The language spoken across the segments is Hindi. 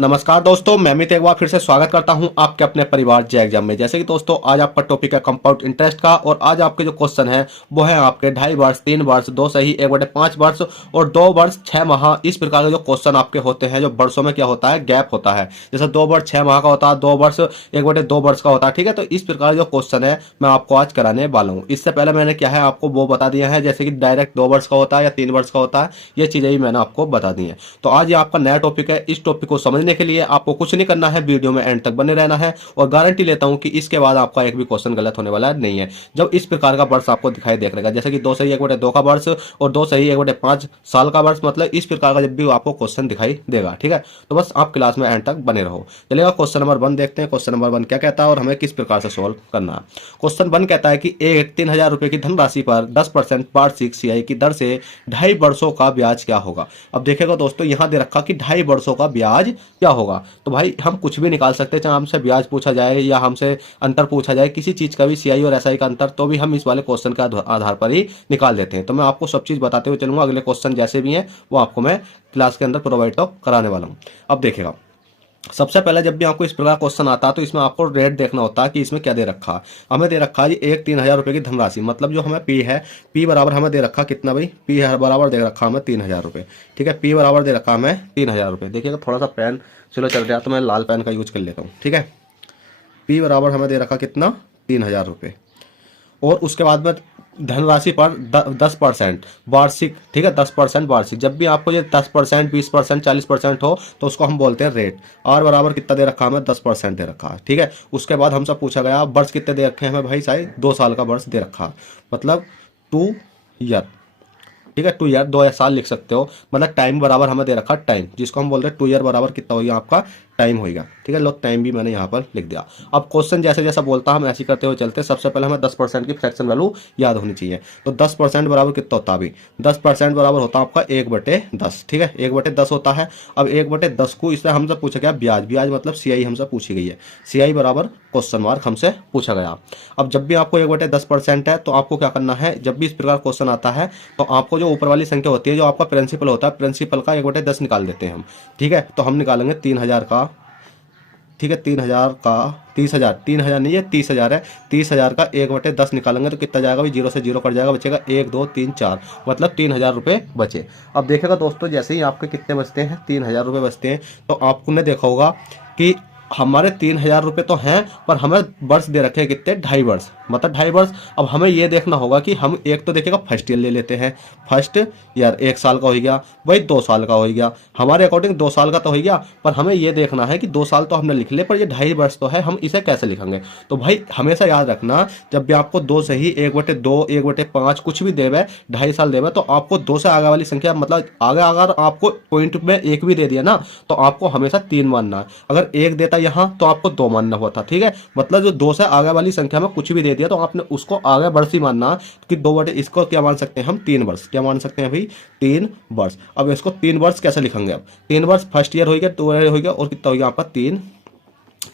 नमस्कार दोस्तों, मैं अमित एक बार फिर से स्वागत करता हूं आपके अपने परिवार जय एग्जाम में। जैसे कि दोस्तों आज आपका टॉपिक है कंपाउंड इंटरेस्ट का और आज आपके जो क्वेश्चन है वो है आपके 2.5 वर्ष, 3 वर्ष, 2 सही, 1/5 वर्ष और 2 वर्ष 6 माह। इस प्रकार के जो क्वेश्चन आपके होते हैं, जो वर्षों में क्या होता है गैप होता है। जैसे 2 वर्ष 6 माह का होता है, 2 वर्ष 1/2 वर्ष का होता है। ठीक है, तो इस प्रकार जो क्वेश्चन है मैं आपको आज कराने वाला हूँ। इससे पहले मैंने क्या है आपको वो बता दिया है, जैसे कि डायरेक्ट 2 वर्ष का होता है या 3 वर्ष का होता है, ये चीजें भी मैंने आपको बता दी है। तो आज ये आपका नया टॉपिक है। इस टॉपिक को समझने के लिए आपको कुछ नहीं करना है, वीडियो में एंड तक बने रहना है और गारंटी लेता हूं कि इसके बाद आपका एक भी क्वेश्चन गलत होने वाला नहीं है। जब इस प्रकार का वर्ष आपको दिखाई देख रहेगा, जैसे कि 2 सही 1/2 का वर्ष और 2 सही 1/5 साल का वर्ष, मतलब इस प्रकार का जब भी आपको क्वेश्चन दिखाई देगा, ठीक है, तो बस आप क्लास में एंड तक बने रहो। चलिएगा, क्वेश्चन नंबर 1 देखते हैं। क्वेश्चन नंबर 1 क्या कहता है और हमें किस प्रकार से सोल्व करना है। क्वेश्चन 1 कहता है कि एक 3,000 रुपए की धनराशि पर 10% वार्षिक सीआई की दर से 2.5 वर्षों का ब्याज क्या होगा। अब देखेगा दोस्तों, यहां दे रखा कि 2.5 वर्षों का ब्याज क्या होगा। तो भाई हम कुछ भी निकाल सकते हैं, चाहे हमसे ब्याज पूछा जाए या हमसे अंतर पूछा जाए, किसी चीज का भी सीआई और एसआई का अंतर, तो भी हम इस वाले क्वेश्चन के आधार पर ही निकाल देते हैं। तो मैं आपको सब चीज बताते हुए चलूंगा। अगले क्वेश्चन जैसे भी हैं वो आपको मैं क्लास के अंदर प्रोवाइड तो कराने वाला हूँ। अब देखेगा, सबसे पहले जब भी आपको इस प्रकार क्वेश्चन आता है तो इसमें आपको रेट देखना होता है कि इसमें क्या दे रखा है। हमें दे रखा है जी एक 3,000 रुपए की धनराशि, मतलब जो हमें पी है, पी बराबर हमें दे रखा कितना भाई, पी है बराबर दे रखा हमें 3,000 रुपए। ठीक है, पी बराबर दे रखा हमें 3,000 रुपए। देखिएगा थोड़ा सा पेन चलो चल रहा है तो मैं लाल पेन का यूज कर लेता हूँ। ठीक है, पी बराबर हमें दे रखा कितना, 3,000 रुपए। और उसके बाद में धनराशि पर 10% वार्षिक। ठीक है, 10% वार्षिक। जब भी आपको ये 10%, 20%, 40% हो तो उसको हम बोलते हैं रेट। आर बराबर कितना दे रखा है हमें, 10% दे रखा है। ठीक है, उसके बाद हमसे पूछा गया वर्ष कितने दे रखे हैं हमें भाई, शायद 2 साल का वर्ष दे रखा है, मतलब 2 ईयर। ठीक है, 2 ईयर, 2 साल लिख सकते हो। मतलब टाइम बराबर हमें दे रखा टाइम, जिसको हम बोलते हैं 2 ईयर बराबर कितना हो गया आपका टाइम होगा। ठीक है, लो टाइम भी मैंने यहाँ पर लिख दिया। अब क्वेश्चन जैसे जैसा बोलता हम ऐसे करते हुए चलते। सबसे पहले हमें 10% की फ्रैक्शन वैल्यू याद होनी चाहिए। तो 10% बराबर कितना होता है अभी, 10% बराबर होता है आपका 1/10। ठीक है, 1/10 होता है। अब 1/10 को इससे हमसे पूछा गया ब्याज, ब्याज मतलब सीआई हमसे पूछी गई है। सीआई बराबर क्वेश्चन मार्क हमसे पूछा गया। अब जब भी आपको 1/10% है तो आपको क्या करना है, जब भी इस प्रकार क्वेश्चन आता है तो आपको जो ऊपर वाली संख्या होती है, जो आपका प्रिंसिपल होता है, प्रिंसिपल का 1/10 निकाल देते हैं हम। ठीक है, तो हम निकालेंगे 3,000 का। ठीक है, 3,000 का 30,000, 3,000 नहीं है 30,000 है। 30,000 का 1/10 निकालेंगे तो कितना जाएगा भाई, 0 से 0 कट जाएगा, बचेगा 1 2 3 4, मतलब 3,000 रुपये बचे। अब देखेगा दोस्तों, जैसे ही आपके कितने बचते हैं, 3,000 रुपये बचते हैं, तो आपने देखा होगा कि हमारे 3,000 रुपये तो हैं, पर हमें वर्ष दे रखे हैं कितने, 2.5 वर्ष, मतलब 2.5 वर्ष। अब हमें ये देखना होगा कि हम एक तो देखिएगा फर्स्ट ईयर ले लेते हैं। फर्स्ट ईयर 1 साल का हो गया, वही 2 साल का हो गया। हमारे अकॉर्डिंग 2 साल का तो हो गया, पर हमें ये देखना है कि 2 साल तो हमने लिख ले, पर ये 2.5 वर्ष तो है, हम इसे कैसे लिखेंगे। तो भाई हमेशा याद रखना, जब भी आपको 2 सही 1/2 1/5 कुछ भी देवे, 2.5 साल देवे, तो आपको 2 से आगे वाली संख्या, मतलब आगे अगर आपको पॉइंट में 1 भी दे दिया ना तो आपको हमेशा 3 मानना है। अगर 1 देता यहाँ तो आपको 2 मानना हुआ था। ठीक है, मतलब जो 2 से आगे वाली संख्या में कुछ भी दे दिया तो आपने उसको आगे वर्ष ही मानना कि 2/, इसको क्या मान सकते हैं हम, 3 वर्ष। क्या मान सकते हैं भाई, 3 वर्ष। अब इसको 3 वर्ष कैसे लिखेंगे, अब 3 वर्ष फर्स्ट ईयर हो गया, 2 ईयर हो गया और कितना हो गया आपका 3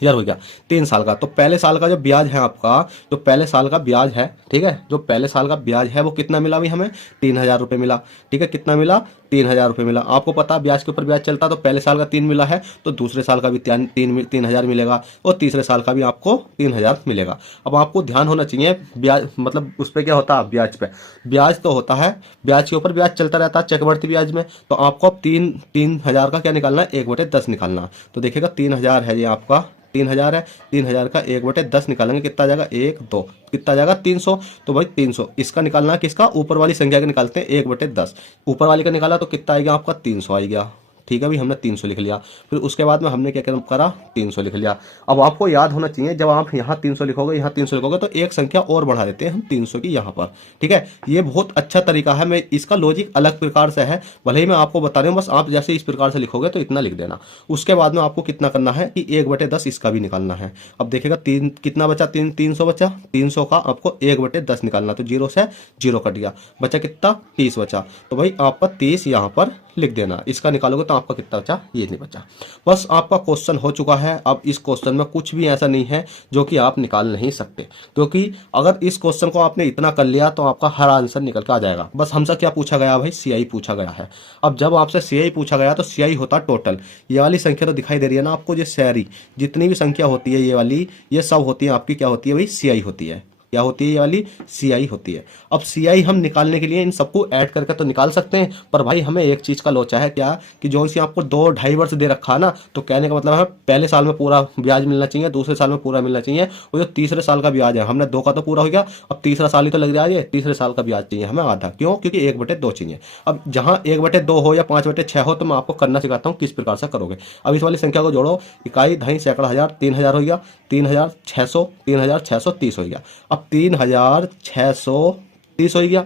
ईयर हो गया, 3 साल का। तो पहले साल का जो ब्याज है आपका, जो पहले साल का ब्याज है, ठीक है, जो पहले साल का ब्याज है वो कितना मिला भाई हमें, 3,000 रुपये मिला। ठीक है, कितना मिला, 3,000 रुपये मिला। आपको पता है ब्याज के ऊपर ब्याज चलता, तो पहले साल का 3 मिला है तो दूसरे साल का भी 3,000 मिलेगा और तीसरे साल का भी आपको 3,000 मिलेगा। अब आपको ध्यान होना चाहिए ब्याज, मतलब उस पर क्या होता है, ब्याज पे ब्याज तो होता है, ब्याज के ऊपर ब्याज चलता रहता है चक्रवर्ती ब्याज में। तो आपको अब 3,000 का क्या निकालना है, 1/10 निकालना। तो देखिएगा 3,000 है ये आपका, 3,000 है, 3,000 का 1/10 निकालेंगे, कितना जाएगा 1 2, कितना जाएगा 300। तो भाई 300 इसका निकालना है, किसका, ऊपर वाली संख्या का निकालते हैं 1/10। ऊपर वाली का निकाला तो कितना आएगा आपका, 300 आएगा। ठीक है भाई, हमने 300 लिख लिया। फिर उसके बाद में हमने क्या करा, 300 लिख लिया। अब आपको याद होना चाहिए, जब आप यहाँ 300 लिखोगे, यहाँ 300 लिखोगे, तो एक संख्या और बढ़ा देते हैं हम 300 की यहाँ पर। ठीक है, ये बहुत अच्छा तरीका है। मैं इसका लॉजिक अलग प्रकार से है, भले ही मैं आपको बता रहा हूँ, बस आप जैसे इस प्रकार से लिखोगे तो इतना लिख देना। उसके बाद में आपको कितना करना है कि 1/10 इसका भी निकालना है। अब देखेगा कितना बचा, 300 बचा, 300 का आपको 1/10 निकालना। तो 0 से 0 कट गया, बचा कितना, 30 बचा। तो भाई आपका 30 यहाँ पर लिख देना। इसका निकालोगे तो आपका कितना बचा, ये नहीं बचा। बस आपका क्वेश्चन हो चुका है। अब इस क्वेश्चन में कुछ भी ऐसा नहीं है जो कि आप निकाल नहीं सकते, क्योंकि अगर इस क्वेश्चन को आपने इतना कर लिया तो आपका हर आंसर निकल के आ जाएगा। बस हमसे क्या पूछा गया भाई, सीआई पूछा गया है। अब जब आपसे सीआई पूछा गया तो सीआई होता टोटल, ये वाली संख्या तो दिखाई दे रही है ना आपको, ये सारी जितनी भी संख्या होती है ये वाली, ये सब होती है आपकी क्या होती है भाई, सीआई होती है। क्या होती है ये वाली, सीआई होती है। अब सीआई हम निकालने के लिए इन सबको ऐड करके तो निकाल सकते हैं, पर भाई हमें एक चीज का लोचा है क्या, कि जो सी आपको 2-2.5 वर्ष दे रखा है ना, तो कहने का मतलब है पहले साल में पूरा ब्याज मिलना चाहिए, दूसरे साल में पूरा मिलना चाहिए। वो जो तीसरे साल का ब्याज है, हमने 2 का तो पूरा हो गया, अब तीसरा साल ही तो लग जाए, तीसरे साल का ब्याज चाहिए हमें आधा। क्यों, क्योंकि 1/2 चाहिए। अब जहां 1/2 हो या 5/6 हो, तो मैं आपको करना सिखाता हूँ किस प्रकार से करोगे। अब इस वाली संख्या को जोड़ो, इकाई, दहाई, सैकड़ा, हजार, 3000 हो गया, 3600, 3630 हो गया। अब 3630 हो गया,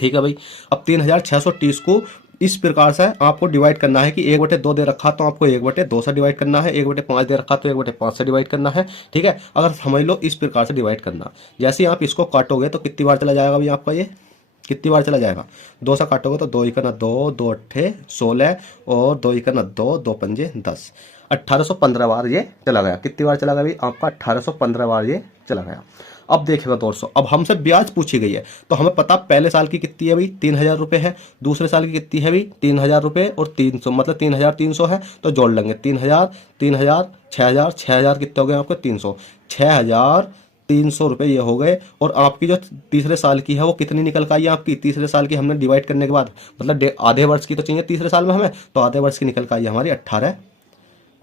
ठीक है भाई। अब 3630 को इस प्रकार से आपको डिवाइड करना है कि 1/2 दे रखा तो आपको 1/2 से डिवाइड करना है, 1/5 दे रखा तो 1/5 से डिवाइड करना है, ठीक है। अगर समझ लो इस प्रकार से डिवाइड करना। जैसे ही आप इसको काटोगे तो कितनी बार चला जाएगा भाई आपका, ये कितनी बार चला जाएगा, 2 से काटोगे तो 2 × 2, 2 × 8 16, और 2 × 2, 2 × 5 10, 1815 बार ये चला गया। कितनी बार चला गया भाई आपका, 1815 बार ये चला गया। अब देखिएगा दोस्तों, अब हमसे ब्याज पूछी गई है, तो हमें पता पहले साल की कितनी है भाई, 3000 रुपये है, दूसरे साल की कितनी है भाई 3000 रुपये, और 300 मतलब 3300 है, तो जोड़ लेंगे 3000, 3000, 6000, 6000 कितने हो गए आपके 300, 6300 रुपये ये हो गए। और आपकी जो तीसरे साल की है वो कितनी निकल कर आई है आपकी, तीसरे साल की हमने डिवाइड करने के बाद, मतलब आधे वर्ष की तो चाहिए तीसरे साल में हमें, तो आधे वर्ष की निकल कर आई है हमारी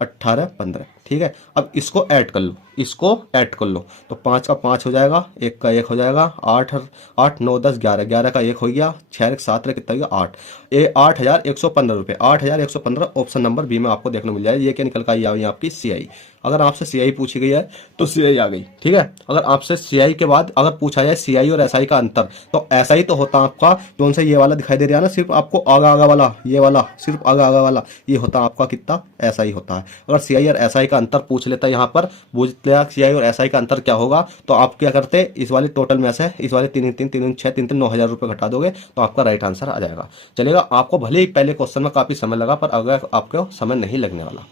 18 15, ठीक है। अब इसको ऐड कर लो, इसको ऐड कर लो, तो 5 का 5 हो जाएगा, 1 का 1 हो जाएगा, 8 8 9 10 11, 11 का 1 हो गया, 6 7 कितना हो गया 8, ये 8115 रुपये, 8115 ऑप्शन नंबर बी में आपको देखने मिल जाए। ये क्या निकल कर आई है आपकी, सीआई। अगर आपसे सीआई पूछी गई है तो सीआई आ गई, ठीक है। अगर आपसे सीआई के बाद अगर पूछा जाए सीआई और एसआई का अंतर, तो एसआई तो होता आपका जो से ये वाला दिखाई दे रहा है ना, सिर्फ आपको आगा आगा वाला, ये वाला सिर्फ आगा आगा वाला, ये होता आपका कितना, एसआई होता है। अगर सीआई और एसआई का अंतर पूछ लेता है, यहाँ पर पूछ लिया सीआई और एसआई का अंतर क्या होगा, तो आप क्या करते, इस वाले टोटल में से इस वाले 3 3 3 6 3 9000 रुपये घटा दोगे, तो आपका राइट आंसर आ जाएगा। चलेगा, आपको भले ही पहले क्वेश्चन में काफी समय लगा, पर अगर आपको समय नहीं लगने वाला।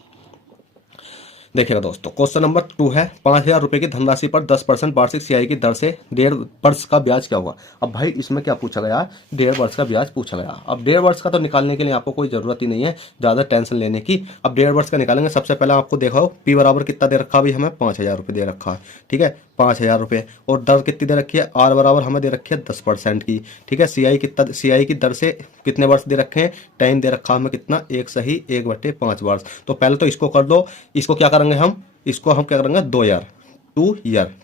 देखिएगा दोस्तों, क्वेश्चन नंबर 2 है, 5000 रुपये की धनराशि पर 10% वार्षिक सीआई की दर से 1.5 वर्ष का ब्याज क्या होगा। अब भाई इसमें क्या पूछा गया, 1.5 वर्ष का ब्याज पूछा गया। अब 1.5 वर्ष का तो निकालने के लिए आपको कोई जरूरत ही नहीं है ज़्यादा टेंशन लेने की। अब 1.5 वर्ष का निकालेंगे, सबसे पहले आपको देखो पी बराबर कितना दे रखा, अभी हमें 5000 रुपये दे रखा है, ठीक है, 5000 रुपये। और दर कितनी दे रखी है, आर बराबर हमें दे रखी है 10% की, ठीक है। सीआई कितना, सीआई की दर से कितने वर्ष दे रखे हैं, टाइम दे रखा हमें कितना, 1 सही 1/5 वर्ष। तो पहले तो इसको कर दो, इसको क्या करेंगे हम, इसको हम क्या करेंगे 2 ईयर,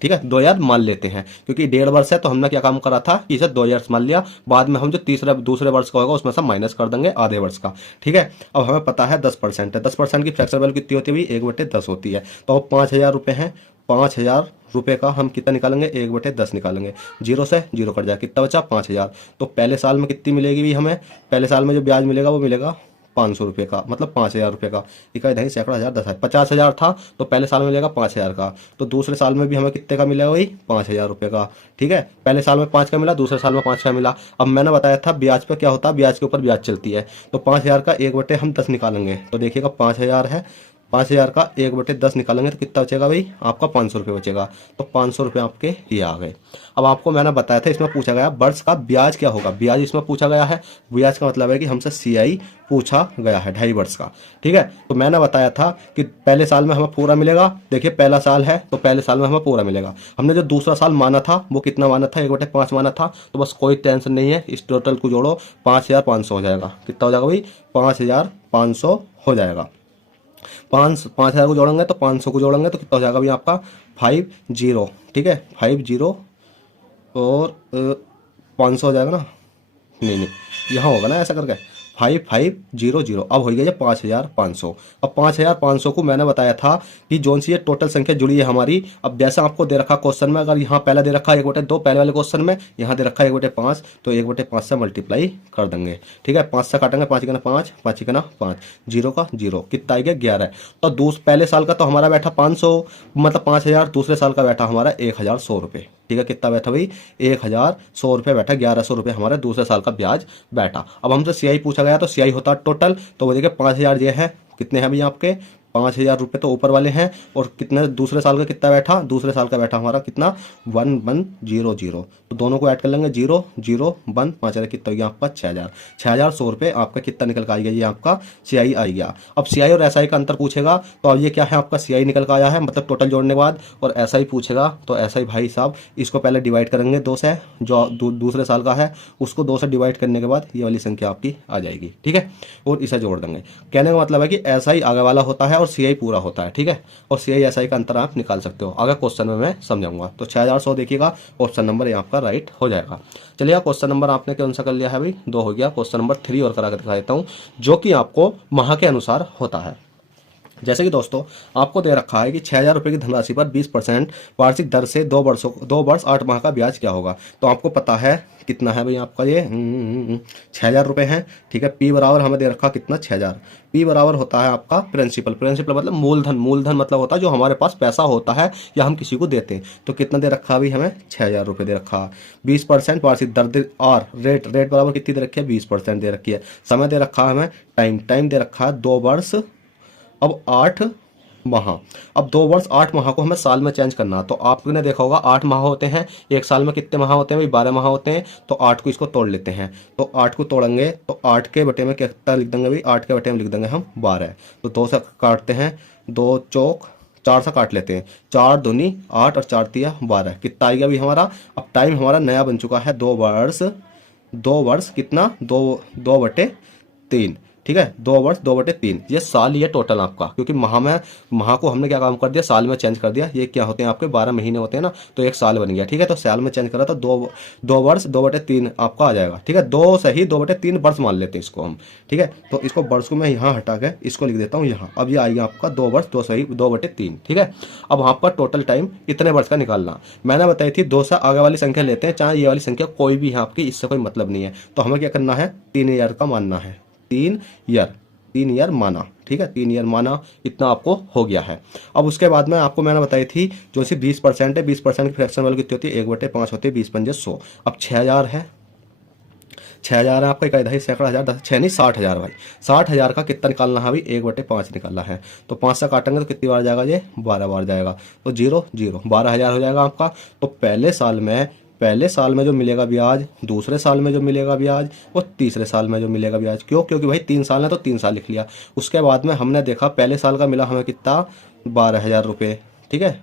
ठीक है, 2 ईयर मान लेते हैं, क्योंकि 1.5 वर्ष है तो हमने क्या काम करा था, इसे 2 ईयर्स मान लिया। बाद में हम जो दूसरे वर्ष का होगा उसमें से माइनस कर देंगे आधे वर्ष का, ठीक है। अब हमें पता है 10% है, 10% की फ्रैक्चर वैल्यू कितनी होती है भाई, 1/10 होती है। तो 5000 रुपये हैं, 5000 रुपये का हम कितना निकालेंगे, 1/10 निकालेंगे, 0 से 0 कट जाए, कितना बचा 5000। तो पहले साल में कितनी मिलेगी भी हमें, पहले साल में जो ब्याज मिलेगा वो मिलेगा 500 रुपये का, मतलब 5000 रुपये का, इकाई दहाई सैकड़ा हजार 10 50,000 था, तो पहले साल में मिलेगा 5000 का। तो दूसरे साल में भी हमें कितने का मिलेगा वही 5000 रुपये का, ठीक है। पहले साल में 5 का मिला, दूसरे साल में 5 का मिला। अब मैंने बताया था ब्याज पे क्या होता है, ब्याज के ऊपर ब्याज चलती है। तो 5000 का 1/10 निकालेंगे, तो देखिएगा 5000 है, 5000 का 1/10 निकालेंगे तो कितना बचेगा भाई आपका 500 रुपये बचेगा। तो 500 रुपये आपके ये आ गए। अब आपको मैंने बताया था इसमें पूछा गया वर्ष का ब्याज क्या होगा, ब्याज इसमें पूछा गया है। ब्याज का मतलब है कि हमसे सीआई पूछा गया है 2.5 वर्ष का, ठीक है। तो मैंने बताया था कि पहले साल में हमें पूरा मिलेगा। देखिए पहला साल है तो पहले साल में हमें पूरा मिलेगा। हमने जो दूसरा साल माना था वो कितना माना था, 1/5 माना था। तो बस कोई टेंशन नहीं है, इस टोटल को जोड़ो 5500 हो जाएगा। कितना हो जाएगा भाई 5500 हो जाएगा। 5000 को जोड़ेंगे तो 500 को जोड़ेंगे तो कितना हो जाएगा भाई आपका 50, ठीक है, 50 और 500 हो जाएगा ना, नहीं यहाँ होगा ना ऐसा करके 5500। अब हो गया 5500। अब 5500 को मैंने बताया था कि जोन सी ये टोटल संख्या जुड़ी है हमारी। अब जैसा आपको दे रखा क्वेश्चन में, अगर यहाँ पहले दे रखा 1/2 पहले वाले क्वेश्चन में, यहाँ दे रखा 1/5, तो 1/5 से मल्टीप्लाई कर देंगे, ठीक है। 5 से काटेंगे, 5 × 5, 5 × 5, 0 का 0, कितना आएगा 11। तो पहले साल का तो हमारा बैठा 500 मतलब 5000, दूसरे साल का बैठा हमारा 1100 रुपये, ठीक है, कितना बैठा भाई 1100 रुपये बैठा, 1100 रुपये हमारे दूसरे साल का ब्याज बैठा। अब हमसे सीआई पूछा गया तो सीआई होता है टोटल, तो वो देखिए 5000 ये है, कितने हैं भैया आपके 5000 रुपये तो ऊपर वाले हैं, और कितने दूसरे साल का कितना बैठा, दूसरे साल का बैठा हमारा कितना 1100, तो दोनों को ऐड कर लेंगे 0 0 1 5000 कितना हो गया आपका 6000, 6100 रुपये आपका कितना निकल का आ गया, ये आपका सीआई आ गया। अब सीआई और एसआई का अंतर पूछेगा तो अब ये क्या है आपका सीआई निकल का आया है, मतलब टोटल जोड़ने के बाद, और एसआई पूछेगा तो एसआई भाई साहब इसको पहले डिवाइड करेंगे 2 से, जो दूसरे साल का है उसको 2 से डिवाइड करने के बाद ये वाली संख्या आपकी आ जाएगी, ठीक है, और इसे जोड़ देंगे। कहने का मतलब है कि एसआई आगे वाला होता है और सीआई पूरा होता है, ठीक है, और सीआई एसआई का अंतर आप निकाल सकते हो, आगे क्वेश्चन में मैं समझाऊंगा। तो 6100 देखिएगा, ऑप्शन नंबर ये आपका राइट हो जाएगा। चलिए क्वेश्चन नंबर आपने कौन सा कर लिया है भाई 2 हो गया, क्वेश्चन नंबर 3 और करा कर दिखा देता हूँ, जो कि आपको माह के अनुसार होता है। जैसे कि दोस्तों आपको दे रखा है कि 6000 रुपये की धनराशि पर 20% वार्षिक दर से 2 वर्ष 8 माह का ब्याज क्या होगा। तो आपको पता है कितना है भाई आपका ये 6000 रुपये है, ठीक है। पी बराबर हमें दे रखा कितना 6000, पी बराबर होता है आपका प्रिंसिपल, प्रिंसिपल मतलब मूलधन, मूलधन मतलब होता है जो हमारे पास पैसा होता है या हम किसी को देते हैं। तो कितना दे रखा है भाई हमें 6000 रुपये दे रखा, 20% वार्षिक दर और रेट, रेट बराबर कितनी दे रखी है 20% दे रखी है। समय दे रखा है हमें, टाइम, टाइम दे रखा है 2 वर्ष अब 8 माह। अब 2 वर्ष 8 माह को हमें साल में चेंज करना, तो आपने देखा होगा 8 माह होते हैं, एक साल में कितने माह होते हैं भाई 12 माह होते हैं। तो 8 को इसको तोड़ लेते हैं, तो 8 को तोड़ेंगे तो 8 के बटे में कितना लिख देंगे भाई, 8 के बटे में लिख देंगे हम 12। तो 2 से काटते हैं, 2 चौक 4 से काट लेते हैं, 4 दूनी 8 और 4 तिया 12, कितना आएगा भाई हमारा। अब टाइम हमारा नया बन चुका है 2 वर्ष, 2 वर्ष कितना 2 बटे 3, ठीक है, 2 वर्ष 2 बटे 3, ये साल ये टोटल आपका, क्योंकि माह में, माह को हमने क्या काम कर दिया साल में चेंज कर दिया। ये क्या होते हैं आपके 12 महीने होते हैं ना, तो एक साल बन गया, ठीक है। तो साल में चेंज करा तो 2 वर्ष 2 बटे 3 आपका आ जाएगा, ठीक है। 2 सही 2 बटे 3 वर्ष मान लेते हैं इसको हम, ठीक है। तो इसको वर्ष को मैं यहाँ हटा के इसको लिख देता हूँ यहाँ। अब ये आएगा आपका 2 वर्ष 2 सही 2 बटे 3, ठीक है। अब आपका टोटल टाइम इतने वर्ष का निकालना मैंने बताई थी, 2 से आगे वाली संख्या लेते हैं, चाहे ये वाली संख्या कोई भी है आपकी, इससे कोई मतलब नहीं है। तो हमें क्या करना है 3 ईयर का मानना है, 3 ईयर माना, ठीक है, 3 ईयर माना, इतना आपको हो गया है। अब उसके बाद में आपको मैंने बताई थी जो सी 20% है, 20% की फ्रैक्शन वैल्यू कितनी होती है 1/5 होती है, 20 पंजे 100। अब 6000 है, 6000 है आपका, इकाई दही सैकड़ा हज़ार 10 6 नहीं 60,000 भाई, 60,000 का कितना निकालना है भाई 1/5 निकालना है। तो 5 से काटेंगे तो कितनी बार जाएगा ये 12 बार जाएगा, तो 0 0 12,000 हो जाएगा आपका। तो पहले साल में जो मिलेगा ब्याज, दूसरे साल में जो मिलेगा ब्याज, और तीसरे साल में जो मिलेगा ब्याज, क्यों, क्योंकि भाई 3 साल है तो 3 साल लिख लिया। उसके बाद में हमने देखा पहले साल का मिला हमें कितना 12,000 रुपये, ठीक है,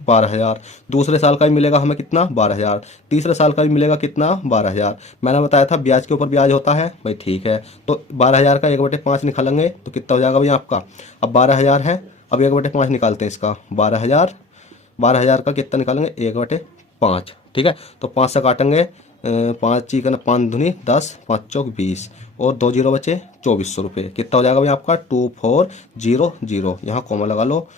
12,000। दूसरे साल का भी मिलेगा हमें कितना 12,000, तीसरे साल का भी मिलेगा कितना 12,000। मैंने बताया था ब्याज के ऊपर ब्याज होता है भाई, ठीक है। तो 12,000 का 1/5 निकालेंगे तो कितना हो जाएगा भाई आपका। अब 12,000 है, अब 1/5 निकालते हैं इसका, 12,000 का कितना निकालेंगे 1/5, ठीक है। तो 5 से काटेंगे, 5 चिकन 5 दूनी 10 5 चौक 20 और 2 जीरो बचे 2400 रुपये, कितना हो जाएगा भाई आपका 2400, यहाँ कॉमा लगा लो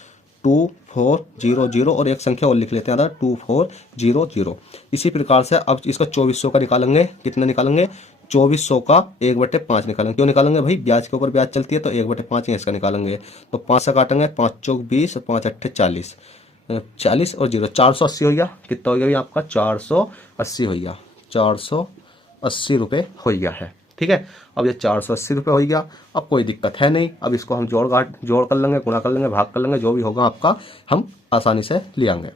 2400 और एक संख्या और लिख लेते हैं 2400। इसी प्रकार से अब इसका 2400 का निकालेंगे, कितना निकालेंगे 2400 का 1/5 निकालेंगे, क्यों निकालेंगे भाई ब्याज के ऊपर ब्याज चलती है तो 1/5 ही इसका निकालेंगे। तो 5 से काटेंगे 5 चौक 20 और 5 अट्ठे 40, 40 और 0 480 हो गया, कितना हो गया भाई आपका 480 हो गया, 480 रुपये हो गया है, ठीक है। अब ये 480 रुपये हो गया, अब कोई दिक्कत है नहीं। अब इसको हम जोड़ कर लेंगे, गुणा कर लेंगे, भाग कर लेंगे, जो भी होगा आपका हम आसानी से ले आएंगे।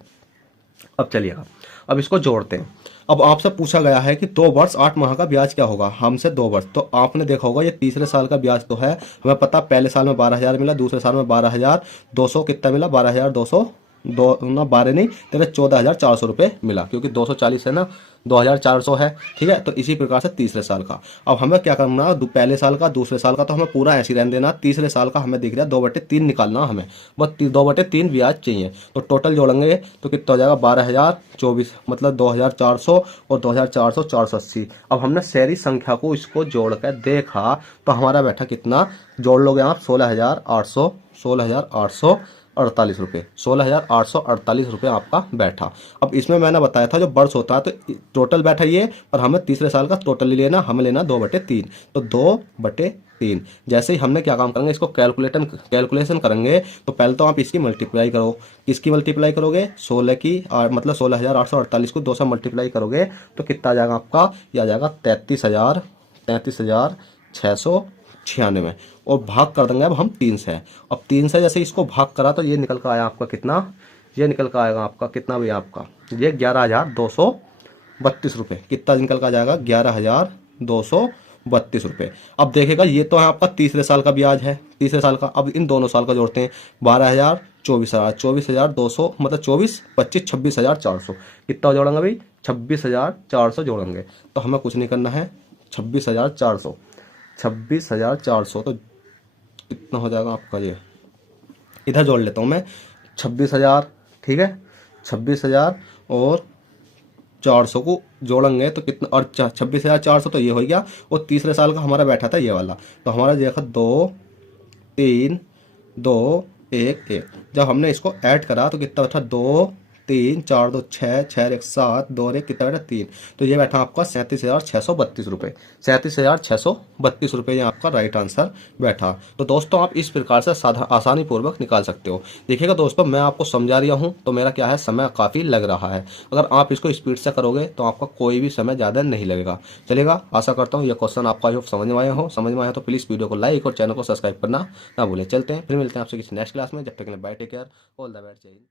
अब चलिएगा अब इसको जोड़ते हैं। अब आपसे पूछा गया है कि 2 वर्ष 8 माह का ब्याज क्या होगा, हमसे 2 वर्ष, तो आपने देखा होगा ये तीसरे साल का ब्याज तो है, हमें पता पहले साल में 12,000 मिला, दूसरे साल में 12,200 कितना मिला 12,200 दो ना 12 नहीं तेरे 14,400 रुपये मिला, क्योंकि 240 है ना 2,400 है, ठीक है। तो इसी प्रकार से तीसरे साल का अब हमें क्या करना, पहले साल का दूसरे साल का तो हमें पूरा ऐसे रहने देना, तीसरे साल का हमें दिख रहा है 2/3 निकालना, हमें बस 2/3 ब्याज चाहिए। तो टोटल जोड़ेंगे तो कितना हो जाएगा 12,024 मतलब 2,400 और 2,400 480। अब हमने सारी संख्या को इसको जोड़ कर देखा तो हमारा बैठा कितना, जोड़ लोगे आप 16,848 रुपये, 16,848 रुपये आपका बैठा। अब इसमें मैंने बताया था जो वर्ष होता है तो टोटल बैठा ये, पर हमें तीसरे साल का टोटल लेना, हमें लेना 2/3, तो 2/3 3। जैसे ही हमने क्या काम करेंगे, इसको कैलकुलेशन करेंगे तो पहले तो आप इसकी मल्टीप्लाई करो। किसकी मल्टीप्लाई करोगे? 16 की, और मतलब 16,848 को 2 से मल्टीप्लाई करोगे तो कितना आ जाएगा आपका? ये आ जाएगा 33,696। और भाग कर देंगे अब हम 3 से। अब 3 से जैसे इसको भाग करा तो ये निकल कर आया आपका कितना? ये निकल कर आएगा आपका कितना भैया? आपका ये 11,232 रुपये। कितना निकल कर जाएगा? 11,232 रुपये। अब देखेगा ये तो है आपका तीसरे साल का ब्याज है, तीसरे साल का। अब इन दोनों साल का जोड़ते हैं, 12,000, 24,000, 24,200, मतलब 24, 25, 26,400। कितना जोड़ेंगे भाई? 26,400 जोड़ेंगे। तो हमें कुछ नहीं करना है, 26,400, 26,400 तो कितना हो जाएगा आपका? ये इधर जोड़ लेता हूँ मैं, 26,000, ठीक है, 26,000 और 400 को जोड़ेंगे तो कितना? और 26,400 तो ये हो गया। और तीसरे साल का हमारा बैठा था ये वाला, तो हमारा देखा 2, 3, 2, 1, 1। जब हमने इसको ऐड करा तो कितना बैठा? 2, 3, 4, 2, 6, 6, 1, 7, 2, 1 कितना बैठा? 3। तो ये बैठा आपका 37,632 रुपये। 37,632 रुपये ये आपका राइट आंसर बैठा। तो दोस्तों आप इस प्रकार से आसानी पूर्वक निकाल सकते हो। देखिएगा दोस्तों, मैं आपको समझा रहा हूँ तो मेरा क्या है, समय काफ़ी लग रहा है। अगर आप इसको स्पीड से करोगे तो आपका कोई भी समय ज़्यादा नहीं लगेगा। चलेगा, आशा करता हूँ ये क्वेश्चन आपका जो समझ में आया हो। समझ में आया तो प्लीज़ वीडियो को लाइक और चैनल को सब्सक्राइब करना ना भूलें। चलते हैं, फिर मिलते हैं आपसे किसी नेक्स्ट क्लास में। जब तक के लिए bye, take care, all the best, जय हिंद।